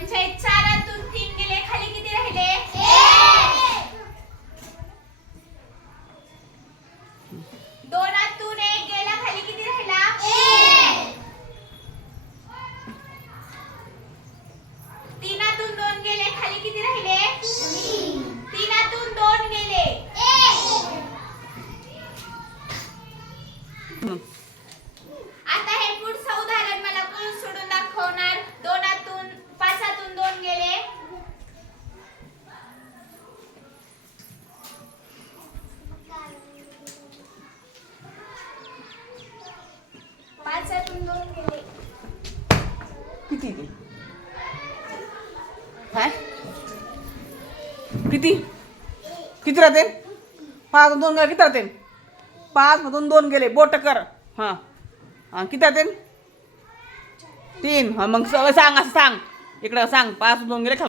म्हणजे 4 3 गेले, खाली किती राहिले? 2 1 गेला, खाली किती राहिला? 3 2 गेले, खाली किती राहिले? 3 2 गेले. आता हे पुढचं उदाहरण मला कोण सोडून दाखवणार? 5 2 गेले. 5 2 गेले. किती ते काय किती किती राहते? 5 2 गेले, किती राहते? 5 मधून 2 गेले, बोट कर. हा हा, किती राहते? 3. हा, मग सांग, असं सांग, इकडं सांग. 5 2 गेले.